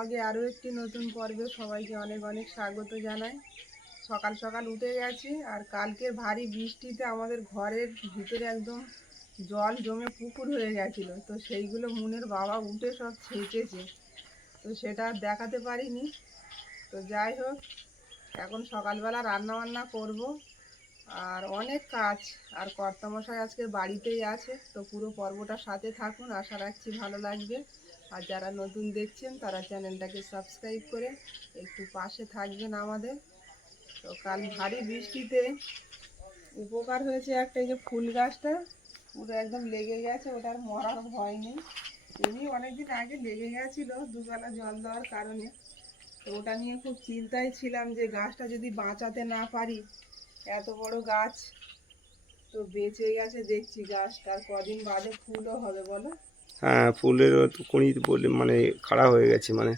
ব্লগে আরও একটি নতুন পর্বে সবাইকে অনেক অনেক স্বাগত জানাই। সকাল সকাল উঠে গেছি আর কালকে ভারী বৃষ্টিতে আমাদের ঘরের ভিতরে একদম জল জমে পুকুর হয়ে গেছিল। তো সেইগুলো মুনের বাবা উঠে সব ছেঁচেছে। তো সেটা দেখাতে পারিনি। তো যাই হোক, এখন সকালবেলা রান্না বান্না করব। আর অনেক কাজ। আর কর্তামশাই আজকে বাড়িতেই আছে। তো পুরো পর্বটার সাথে থাকুন। আশা রাখছি ভালো লাগবে। আর যারা নতুন দেখছেন, তারা চ্যানেলটাকে সাবস্ক্রাইব করে একটু পাশে থাকবেন আমাদের। তো কাল ভারী বৃষ্টিতে উপকার হয়েছে একটা, এই যে ফুল গাছটা, পুরো একদম লেগে গেছে ওটার মরার ভয় নেই। এমনি অনেকদিন আগে লেগে গেছিল, দুবেলা জল দেওয়ার কারণে। তো ওটা নিয়ে খুব চিন্তায় ছিলাম যে গাছটা যদি বাঁচাতে না পারি, এত বড় গাছ তো বেঁচে গেছে, দেখছি গাছটা আর কদিন বাদে ফুলও হবে, বলো? হ্যাঁ ফুলেরও তো কণি বলে মানে খাড়া হয়ে গেছে মানে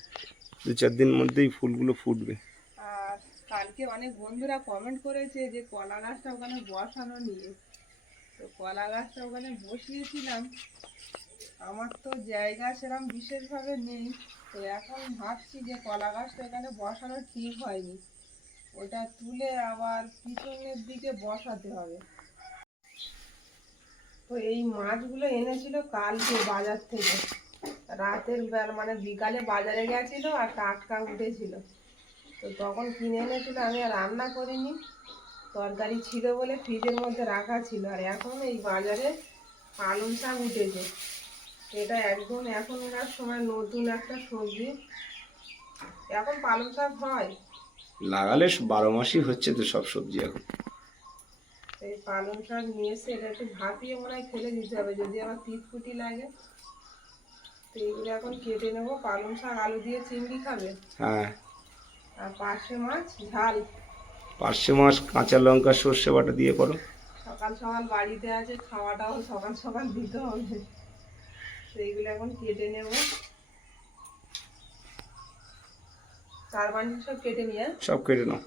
দু চার দিন মধ্যেই ফুলগুলো ফুটবে। আর কালকে অনেক বন্ধুরা কমেন্ট করেছে যে কলা গাছটা ওখানে বসানো নিয়ে। তো কলা গাছটা ওখানে বসিয়েছিলাম। আমার তো জায়গা সেরকম বিশেষভাবে নেই। তো এখন ভাবছি যে কলা গাছটা এখানে বসানো ঠিক হয়নি। ওটা তুলে আবার পিছনের দিকে বসাতে হবে। তো এই মাছগুলো এনেছিল কালকে বাজার থেকে। রাতের বেলা মানে বিকালে বাজারে গেছিল আর টাটকা উঠেছিল। তো তখন কিনে এনেছিল, আমি আর রান্না করিনি। তরকারি ছিল বলে ফ্রিজের মধ্যে রাখা ছিল। আর এখন এই বাজারে পালং শাক উঠেছে। এটা একদম এখনকার সময় নতুন একটা সবজি। এখন পালং শাক হয়। লাগালে বারো মাসই হচ্ছে তো সব সবজি এখন। এই পালং শাক নিয়ে এসে এটা একটু ভাপিয়ে মনে হয় ফেলে দিতে হবে যদি আবার তিতকুটি লাগে। তো এইগুলো এখন কেটে নেব। পালং শাক আলু দিয়ে চিংড়ি খাবে? হ্যাঁ। আর পার্শে মাছ ঝাল। পার্শে মাছ কাঁচা লঙ্কা সর্ষে বাটা দিয়ে করো। সকাল সকাল বাড়িতে আছে খাওয়াটাও সকাল সকাল দিতে হবে। তো এইগুলো এখন কেটে নেব। চার বান্ডিল সব কেটে নিয়ে সব কেটে নাও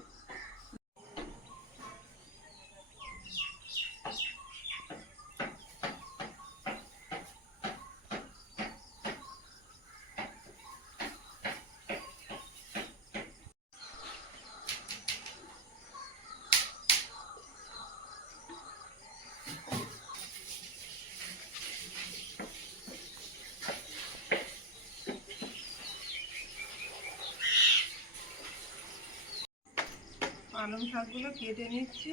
পালং শাকগুলো কেটে নিচ্ছি।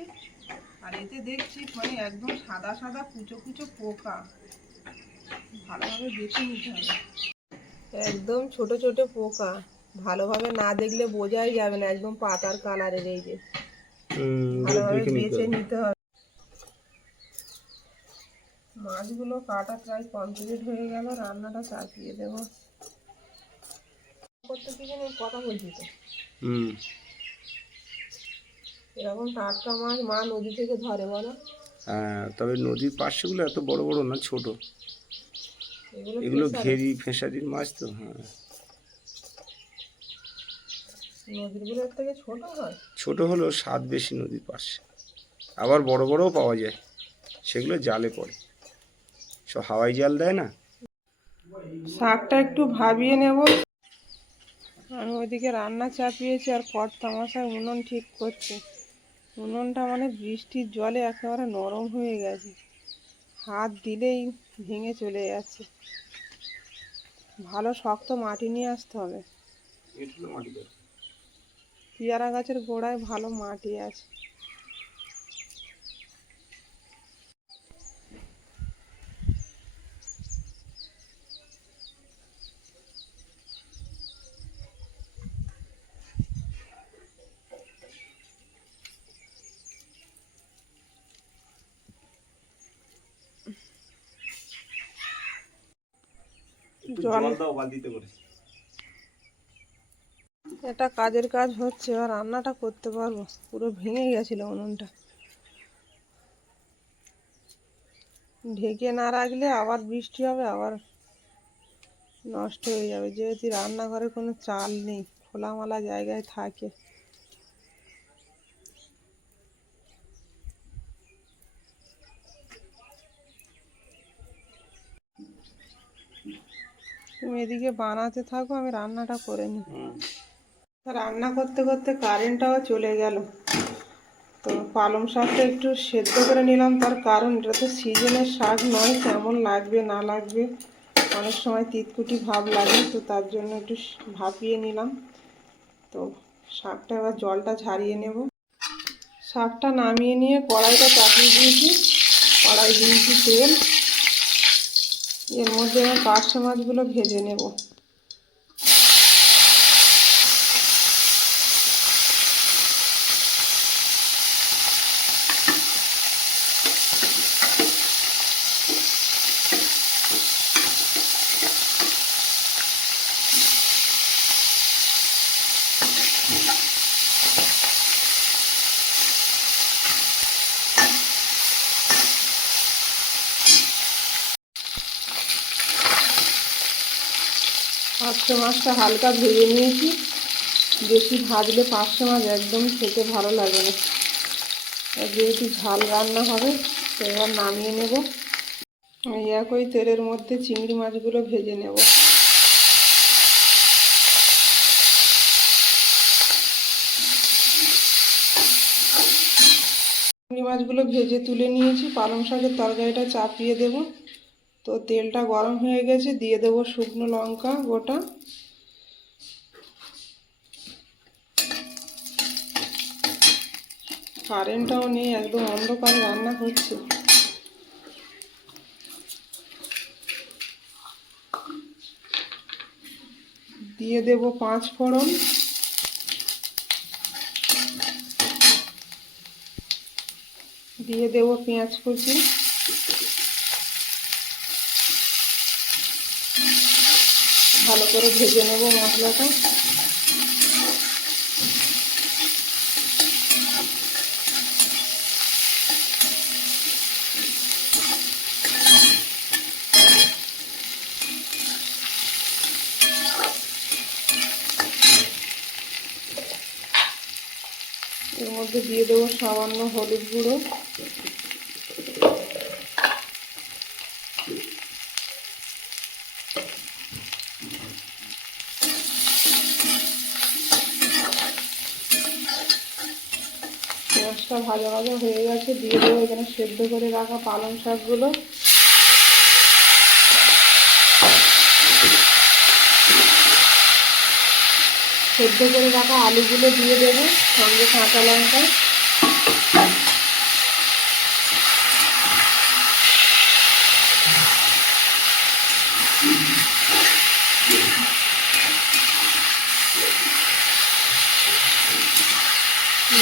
আর এতে দেখছি মানে একদম সাদা সাদা কুচো কুচো পোকা। ভালোভাবে দেখে নিতে হবে। একদম ছোট ছোট পোকা। ভালোভাবে না দেখলে বোঝাই যাবে না একদম পাতার কালারের এই যে। ভালোভাবে বেছে নিতে হবে। মাছগুলো কাটা প্রায় কমপ্লিট হয়ে গেল রান্নাটা চাপিয়ে দেবো। করতে কথা বলছি তো। হুম এরকম টাটকা মাছ মা নদী থেকে ধরে বলো? হ্যাঁ তবে নদীর পার্শ্বেগুলো এত বড় বড় না ছোট। এগুলো ঘেরি ফেঁসারির মাছ তো হ্যাঁ। থেকে ছোট হয়? ছোট হলেও স্বাদ বেশি নদীর পাশে। আবার বড় বড়ও পাওয়া যায় সেগুলো জালে পড়ে। সব হাওয়াই জাল দেয় না? শাকটা একটু ভাবিয়ে নেব। আমি ওইদিকে রান্না চাপিয়েছি আর কর্তা মশাই উনুন ঠিক করছে। উনুনটা মানে বৃষ্টির জলে একেবারে নরম হয়ে গেছে। হাত দিলেই ভেঙে চলে যাচ্ছে। ভালো শক্ত মাটি নিয়ে আসতে হবে। পেয়ারা গাছের গোড়ায় ভালো মাটি আছে। এটা কাজের কাজ হচ্ছে আর রান্নাটা করতে পারব। পুরো ভেঙে গেছিল উনুনটা। ঢেকে না রাখলে আবার বৃষ্টি হবে আবার নষ্ট হয়ে যাবে। যেহেতু রান্নাঘরে কোনো চাল নেই খোলামালা জায়গায় থাকে। এদিকে বানাতে থাকো আমি রান্নাটা করে নিই। রান্না করতে করতে কারেন্টটাও চলে গেল। তো পালং শাকটা একটু সেদ্ধ করে নিলাম তার কারণ এটা তো সিজনের শাক নয় কেমন লাগবে না লাগবে। অনেক সময় তিতকুটি ভাব লাগে তো তার জন্য একটু ভাপিয়ে নিলাম। তো শাকটা এবার জলটা ঝারিয়ে নেব। শাকটা নামিয়ে নিয়ে কড়াইটা চাপিয়ে দিয়েছি কড়াই দিয়েছি তেল এর মধ্যে আমি পার্শে মাছগুলো ভেজে নেব। পাঁচশো মাছটা হালকা ভেজে নিয়েছি। বেশি ভাজলে পাঁচশো মাছ একদম খেতে ভালো লাগে না। যেহেতু ঝাল রান্না হবে, তো এবার নামিয়ে নেব। একই তেলের মধ্যে চিংড়ি মাছগুলো ভেজে নেব। চিংড়ি মাছগুলো ভেজে তুলে নিয়েছি। পালং শাকের তরকারিটা চাপিয়ে দেবো। তো তেলটা গরম হয়ে গেছে, দিয়ে দেবো শুকনো লঙ্কা গোটা। কারেন্টটাও নেই, একদম অন্ধকারে, রান্না হচ্ছে। দিয়ে দেব পাঁচ ফোড়ন। দিয়ে দেব পেঁয়াজ কুচি। ভালো করে ভেজে নেব মশলাটা। এর মধ্যে দিয়ে দেবো সামান্য হলুদ গুঁড়ো। পেঁয়াজটা ভাজা ভাজা হয়ে গেছে। দিয়ে দেবো এখানে সেদ্ধ করে রাখা পালং শাকগুলো। সেদ্ধ করে রাখা আলুগুলো দিয়ে দেবো, সঙ্গে কাঁচা লঙ্কা।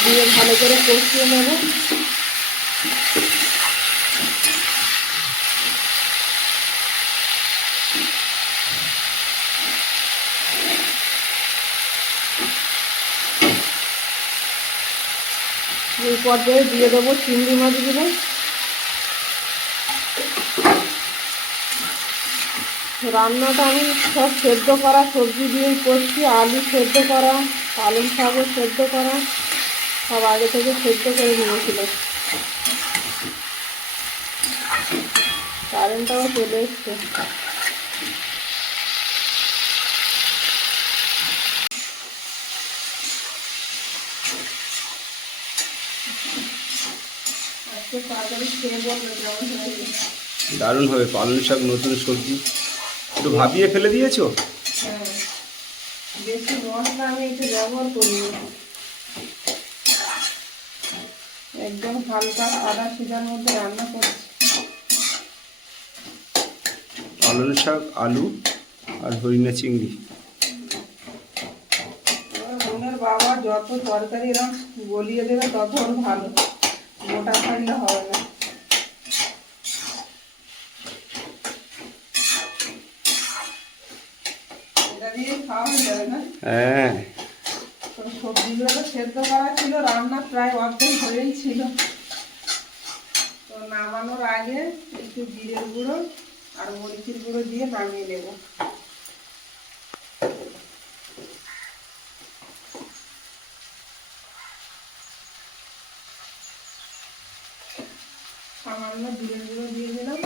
দিয়ে ভালো করে কষিয়ে নেব। এই পর্যায়ে দিয়ে দেবো চিংড়ি মাছগুলো। রান্নাটা আমি সব সেদ্ধ করা সবজি দিয়েই করছি, আলু সেদ্ধ করা, পালং শাকও সেদ্ধ করা। সব আগে থেকে সেদ্ধ করে নিয়েছিলাম কারেন্টটাও চলে এসছে। দারুণ হবে পালং শাক নতুন সবজি। একটু ভাবিয়ে ফেলে দিয়েছ? হ্যাঁ। বেশি মশলা আমি একটু ব্যবহার করি না। একদম হালকা আদা সিজার মধ্যে রান্না করছি। পালং শাক আলু আর হরিণা চিংড়ি। বোনের বাবা যত তরকারি এরকম গলিয়ে দেবে তত ওর ভালো। মোটা থাকলে হবে না? হয়ে যাবে না হ্যাঁ তো সবজিগুলো তো সেদ্ধ করা ছিল, রান্না প্রায় অর্ধেক হয়েই ছিল। তো নামানোর আগে একটু জিরের গুঁড়ো আর মরিচের গুঁড়ো দিয়ে নামিয়ে নেব। সামান্য জিরের গুঁড়ো দিয়ে দিলাম।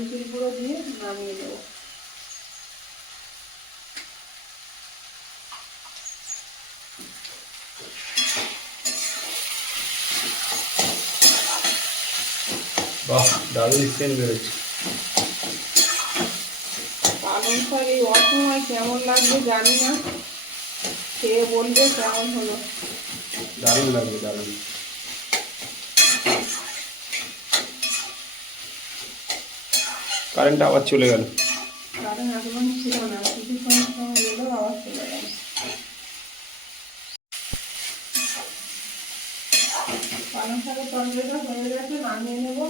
মরিচের গুঁড়ো দিয়ে নামিয়ে দেবো বাহ দারুণ সেন্ট বেরোচ্ছে। পালং শাক এই অসময় কেমন লাগবে জানি না। খেয়ে বলবে কেমন হলো? দারুণ লাগবে দারুণ কারেন্টটা আবার চলে গেল কারণ একদম ছিল না কিছু সময় সময় এলো আবার চলে গেল। পালং শাকের তরকারিটা হয়ে গেছে নামিয়ে নেব।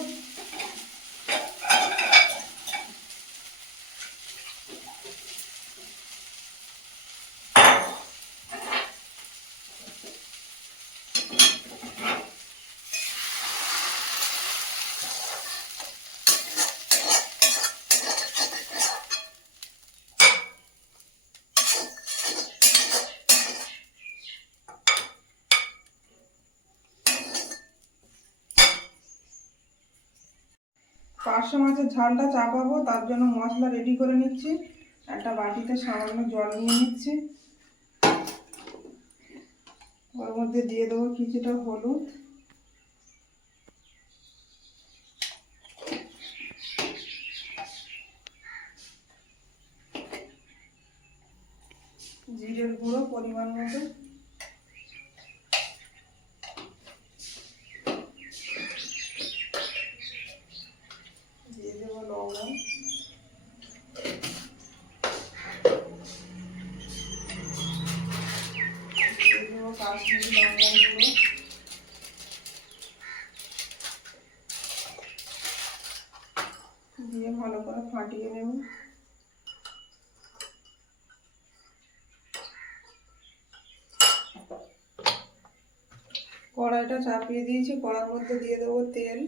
পার্শে মাছের ঝালটা চাপাবো, তার জন্য মশলা রেডি করে নিচ্ছি। একটা বাটিতে সামান্য জল নিয়ে নিচ্ছি। ওর মধ্যে দিয়ে দেবো কিছুটা হলুদ। জিরের গুঁড়ো পরিমাণ মতো দিয়ে দেবো লবণ দিয়ে দেবো কাশ্মীরি লঙ্কার গুঁড়ো দিয়ে ভালো নেব কড়াইটা চাপিয়ে দিয়েছি কড়ার মধ্যে দিয়ে দেবো তেল।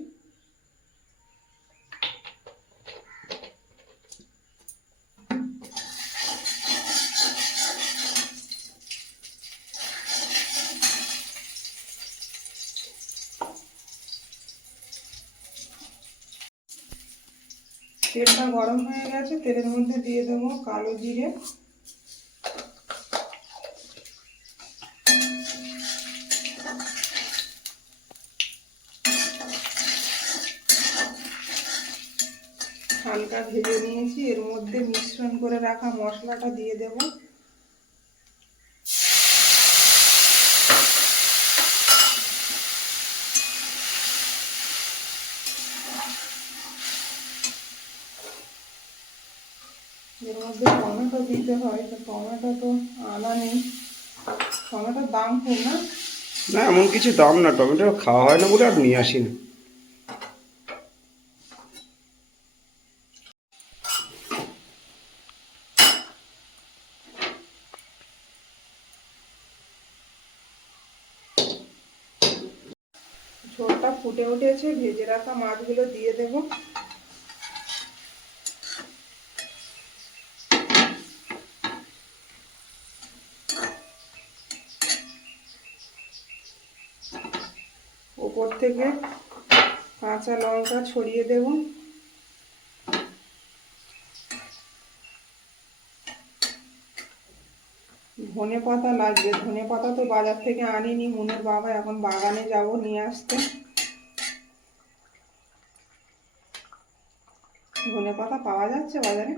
তেলটা গরম হয়ে গেছে, তেলের মধ্যে দিয়ে দেবো কালো জিরে। হালকা ভেজে নিয়েছি, এর মধ্যে মিশ্রণ করে রাখা মশলাটা দিয়ে দেব এর মধ্যে টমেটো দিতে হয় তো টমেটো তো আনা নেই। টমেটোর দাম খুব না? না এমন কিছু দাম না টমেটো খাওয়া হয় না বলে আর নিয়ে আসি না। ঝোলটা ফুটে উঠেছে ভেজে রাখা মাছগুলো দিয়ে দেব। থেকে কাঁচা লঙ্কা ছড়িয়ে দেব। ধনে পাতা লাগবে। ধনে পাতা তো বাজার থেকে আনিনি। মনের বাবা এখন বাগানে যাব নিয়ে আসতে। ধনে পাতা পাওয়া যাচ্ছে বাজারে?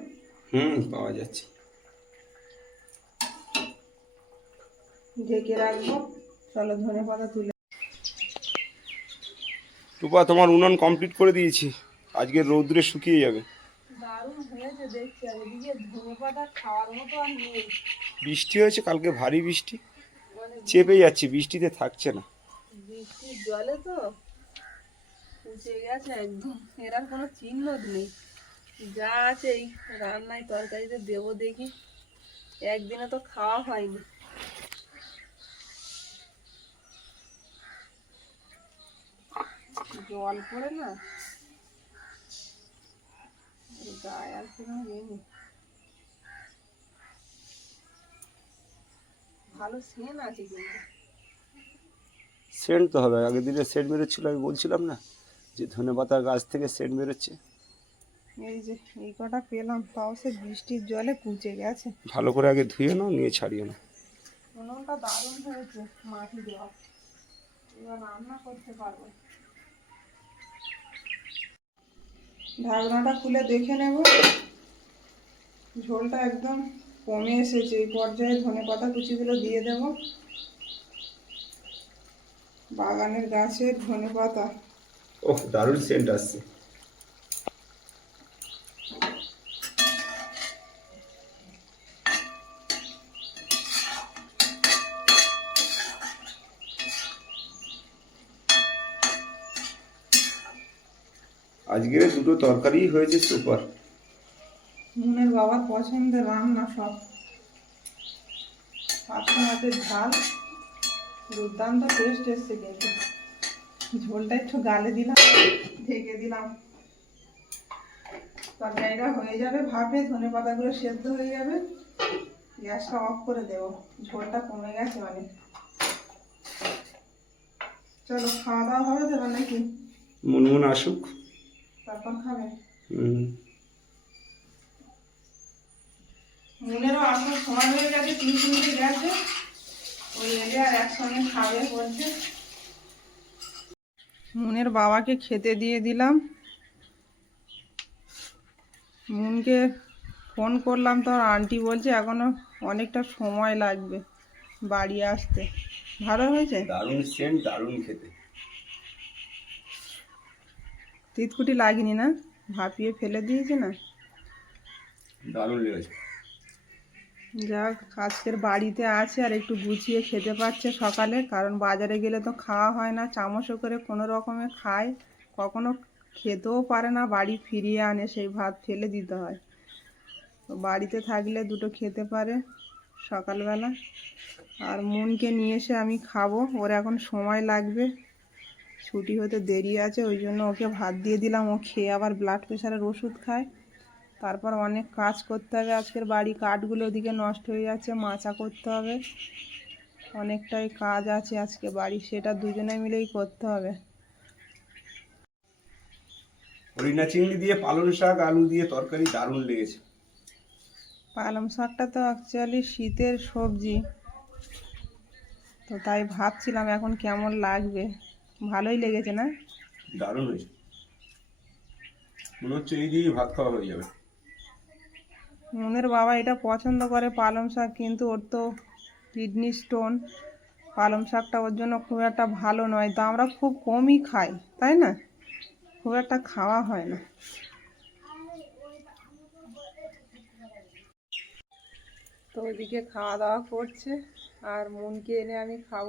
হুম পাওয়া যাচ্ছে। ঢেকে রাখব। চলো ধনে পাতা তুলে টুপা তোমার উনুন কমপ্লিট করে দিয়েছি। আজকে রৌদ্রে শুকিয়ে যাবে। বৃষ্টি হয়েছে কালকে ভারী বৃষ্টি। চেপে যাচ্ছে বৃষ্টিতে থাকছে না। বৃষ্টির জলে তো গেছে একদম এর কোনো চিহ্ন নেই। যা আছে এই রান্নায় তরকারিতে দেবো দেখি। একদিনে তো খাওয়া হয়নি। জল পড়ে না? গায়ে আর কোনো ইয়ে নেই। ভালো সেন আছে কিন্তু। সেন্ট তো হবে। আগের দিনে সেন্ট বেরোচ্ছিল আমি বলছিলাম না যে ধনে পাতার গাছ থেকে সেন্ট বেরোচ্ছে এই যে এই কটা পেলাম তাও সে বৃষ্টির জলে কুচে গেছে। ভালো করে আগে ধুয়ে নাও নিয়ে ছাড়িয়ে নাও। উনুনটা দারুণ হয়েছে মাটি দেওয়া। এবার রান্না করতে পারব। ঢাকনাটা খুলে দেখে নেব। ঝোলটা একদম কমে এসেছে। এই পর্যায়ে ধনে পাতা কুচিগুলো দিয়ে দেব। বাগানের গাছের ধনে পাতা। ও দারুণ সেন্ট আসছে। আজকের দুটো তরকারি হয়েছে সুপার মুনের বাবার পছন্দের রান্না সব। মাছের ঝাল দুর্দান্ত টেস্ট এসছে কিন্তু ঝোলটা একটু গালে দিলাম ঢেকে দিলাম। তরকারিটা হয়ে যাবে ভাপে ধনে পাতাগুলো সেদ্ধ হয়ে যাবে। গ্যাসটা অফ করে দেবো ঝোলটা কমে গেছে অনেক। চলো খাওয়া দাওয়া হবে তো নাকি? মুনমুন আসুক। খাবে। মুনেরও সময় হয়ে গেছে গেছে। ওই এলে আর একসঙ্গে খাবে বলছে। মুনের বাবাকে খেতে দিয়ে দিলাম। মুনকে ফোন করলাম তো আন্টি বলছে এখনও অনেকটা সময় লাগবে বাড়ি আসতে। ভালো হয়েছে? দারুণ সেন্ট দারুণ খেতে। তিতকুটি লাগেনি না? ভাপিয়ে ফেলে দিয়েছি না? দারুণ লেগেছে। যাক আজকের বাড়িতে আছে আর একটু গুছিয়ে খেতে পারছে সকালে কারণ বাজারে গেলে তো খাওয়া হয় না চামচও করে কোনো রকমে খায় কখনো খেতেও পারে না বাড়ি ফিরিয়ে আনে সেই ভাত ফেলে দিতে হয়। তো বাড়িতে থাকলে দুটো খেতে পারে সকালবেলা। আর মনকে নিয়ে এসে আমি খাব ওর এখন সময় লাগবে। ছুটি হতে দেরি আছে ওই জন্য ওকে ভাত দিয়ে দিলাম। ও খেয়ে আবার ব্লাড প্রেশারের ওষুধ খায়। তারপর অনেক কাজ করতে হবে। আজকের বাড়ি কাঠগুলো ওদিকে নষ্ট হয়ে যাচ্ছে মাচা করতে হবে। অনেকটাই কাজ আছে আজকে বাড়ি সেটা দুজনে মিলেই করতে হবে। হরিণা চিংড়ি দিয়ে পালং শাক আলু দিয়ে তরকারি দারুণ লেগেছে। পালং শাকটা তো অ্যাকচুয়ালি শীতের সবজি। তো তাই ভাবছিলাম এখন কেমন লাগবে। ভালোই লেগেছে না? দারুণ হয়েছে। মনে হচ্ছে এই দিয়ে ভাত খাওয়া হয়ে যাবে। মনের বাবা এটা পছন্দ করে পালং শাক কিন্তু ওর তো কিডনি স্টোন। পালং শাকটা ওর জন্য খুব একটা ভালো নয় তো আমরা খুব কমই খাই তাই না? খুব একটা খাওয়া হয় না। তো ওইদিকে খাওয়া দাওয়া করছে আর মনকে এনে আমি খাব।